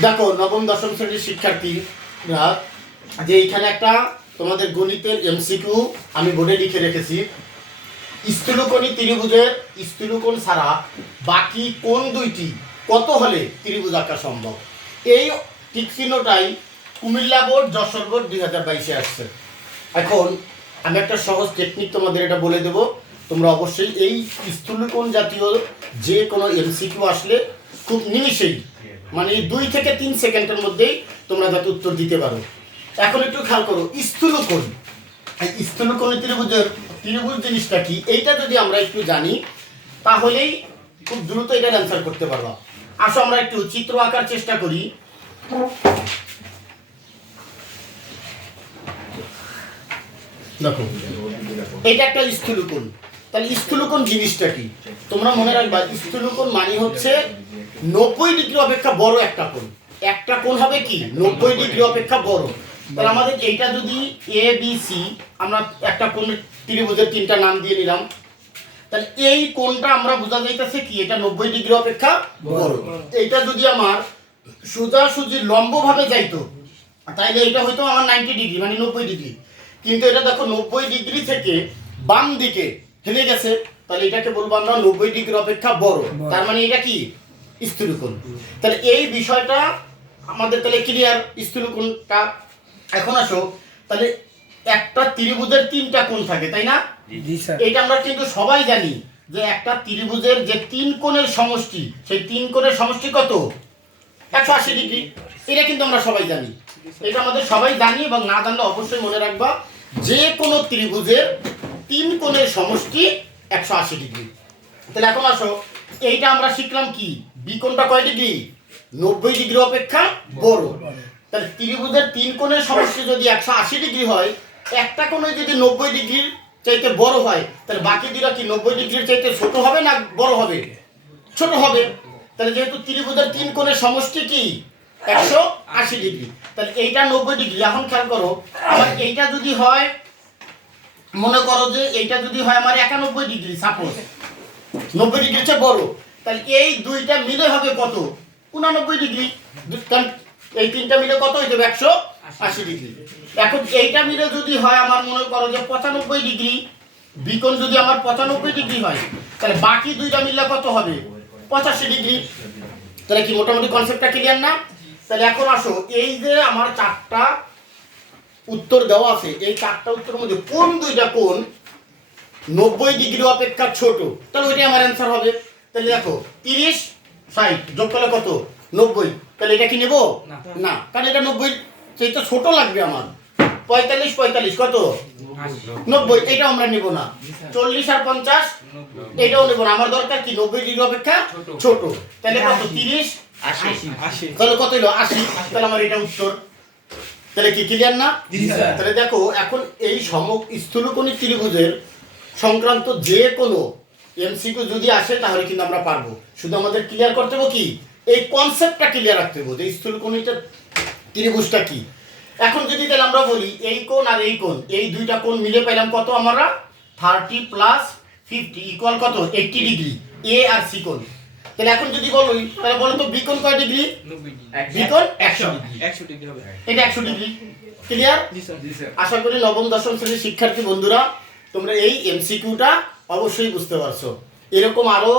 দেখো নবম দশম শ্রেণীর শিক্ষার্থীরা যে এইখানে একটা তোমাদের গণিতের এমসিকিউ আমি বোর্ডে লিখে রেখেছি। স্থূলকোণী ত্রিভুজের স্থূলকোণ ছাড়া বাকি কোণ দুইটি কত হলে ত্রিভুজ আঁকা সম্ভব? এই টিক চিহ্নটাই কুমিল্লা বোর্ড, যশোর বোর্ড 2022-এ আসছে। এখন আমি একটা সহজ টেকনিক তোমাদের এটা বলে দেব, তোমরা অবশ্যই এই স্থূলকোণ জাতীয় যে কোনো এমসিকিউ আসলে খুব নিমিষেই মানে 2 থেকে 3 সেকেন্ডের মধ্যেই তোমরা যাতে উত্তর দিতে পারো। এখন একটু খেয়াল করো, স্থূলকোণ, এই স্থূলকোণী ত্রিভুজ জিনিসটা কি, এইটা যদি আমরা একটু জানি তাহলেই খুব দ্রুত এটার অ্যান্সার করতে পারবা। আসো আমরা একটু চিত্র আঁকার চেষ্টা করি। দেখো এটা একটা স্থূলকোণ। তাহলে স্থূলকোণ জিনিসটা কি তোমরা মনে রাখবা, স্থূলকোণ মানে হচ্ছে 90 ডিগ্রি অপেক্ষা বড় একটা কোণ। একটা কোণ হবে কি 90 ডিগ্রি অপেক্ষা বড়। তাহলে আমাদের এইটা যদি এ বি সি, আমরা একটা কোণ ত্রিভুজের 3টা নাম দিয়ে নিলাম, তাহলে এই কোণটা আমরা বোঝা যাইতেছে কি এটা 90 ডিগ্রি অপেক্ষা বড়। এইটা যদি আমার সোজাসুজি লম্বভাবে যাইতো তাইলে এটা হয়তো আমার 90 ডিগ্রি মানে 90 ডিগ্রি, কিন্তু এটা দেখো 90 ডিগ্রি থেকে বাম দিকে হেলে গেছে, তাহলে এটাকে বলবো আমরা 90 ডিগ্রি অপেক্ষা বড়, তার মানে এটা কি স্থূলকোণ। তাহলে এই বিষয়টা আমাদের তাহলে ক্লিয়ার স্থূলকোণটা। এখন আসো, তাহলে একটা ত্রিভুজের 3টা কোণ থাকে তাই না? এটা আমরা কিন্তু সবাই জানি যে একটা ত্রিভুজের যে 3 কোণের সমষ্টি, সেই 3 কোণের সমষ্টি কত? 180 ডিগ্রি। এটা কিন্তু আমরা সবাই জানি, এটা আমাদের সবাই জানি, এবং না জানলে অবশ্যই মনে রাখবা যে কোনো ত্রিভুজের 3 কোণের সমষ্টি 180 ডিগ্রি। তাহলে এখন আসো, এইটা আমরা শিখলাম কি বিকোণটা কয় ডিগ্রি? 90 ডিগ্রি অপেক্ষা বড়। তাহলে ত্রিভুজের 3 কোণের সমষ্টি যদি 180 ডিগ্রি হয়, একটা কোণে যদি 90 ডিগ্রির চাইতে বড় হয়, তাহলে বাকি দুটো কি 90 ডিগ্রির চাইতে ছোট হবে না বড় হবে? ছোট হবে। তাহলে যেহেতু ত্রিভুজের 3 কোণের সমষ্টি কি 180 ডিগ্রি, তাহলে এইটা 90 ডিগ্রি। এখন খেয়াল করো, আমার এইটা যদি হয়, মনে করো যে এইটা যদি হয় আমার 91 ডিগ্রি, সাপোজ 90 ডিগ্রির চেয়ে বড়, তাহলে এই দুইটা মিলে হবে কত? 89 ডিগ্রি। কারণ এই 3টা মিলে কত হইতে হবে? 180 ডিগ্রি। এখন এইটা মিলে যদি হয় আমার মনে করো যে 95 ডিগ্রি, বিকোণ যদি আমার 95 ডিগ্রি হয়, তাহলে বাকি দুইটা মিললে কত হবে? 85 ডিগ্রি। তাহলে কি মোটামুটি কনসেপ্টটা ক্লিয়ার না? তাহলে এখন আসো, এই যে আমার 4টা উত্তর দেওয়া আছে, এই 4টা উত্তরের মধ্যে কোন দুইটা কোণ 90 ডিগ্রি অপেক্ষা ছোট, তাহলে ওইটাই আমার অ্যান্সার হবে। তাহলে দেখো 30 60 যোগ করলে কত? 90। তাহলে এটা কি নেব না, কারণ এটা 90 চাইতে ছোট লাগবে আমার। 45 45 কত? 90, এটাও আমরা নেব না। 40 আর 50 এটাও নেব না, আমার দরকার কি 90 ডিগ্রি অপেক্ষা ছোট। তাহলে কত? 30 80। তাহলে কত হলো? 80। তাহলে আমার এটা উত্তর। তাহলে কি ক্লিয়ার না? তাহলে দেখো এখন এই স্থূলকোণী ত্রিভুজের সংক্রান্ত যে কোনো এমসিকিউ যদি আসে তাহলে কিন্তু আমরা পারবো। শুধু আমাদের ক্লিয়ার করতে হবে কি এই কনসেপ্টটা ক্লিয়ার রাখতে হবে যে স্থূলকোণীটা ত্রিভুজটা কি। এখন যদি তাহলে আমরা বলি এই কোণ আর এই কোণ, এই দুইটা কোণ মিলে পেলাম কত? আমরা 30 + 50 ইকুয়াল কত? 80 ডিগ্রি, এ আর সি কোণ। তাহলে এখন যদি বলি, তাহলে বলো তো বিকোণ কয় ডিগ্রি? বিকোণ 100 ডিগ্রি হবে। এটা 100 ডিগ্রি। ক্লিয়ার? আশা করি নবম দশম শ্রেণীর শিক্ষার্থী বন্ধুরা তোমরা এই এমসিকিউটা অবশ্যই বুঝতে পারছো। এরকম আরো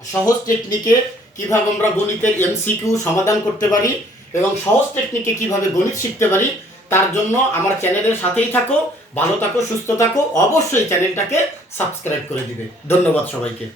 সহজ টেকনিকে কিভাবে আমরা গণিতের এমসিকিউ সমাধান করতে পারি এবং সহজ টেকনিকে কিভাবে গণিত শিখতে পারি, তার জন্য আমার চ্যানেলের সাথেই থাকো। ভালো থাকো, সুস্থ থাকো, অবশ্যই চ্যানেলটাকে সাবস্ক্রাইব করে দিবে। ধন্যবাদ সবাইকে।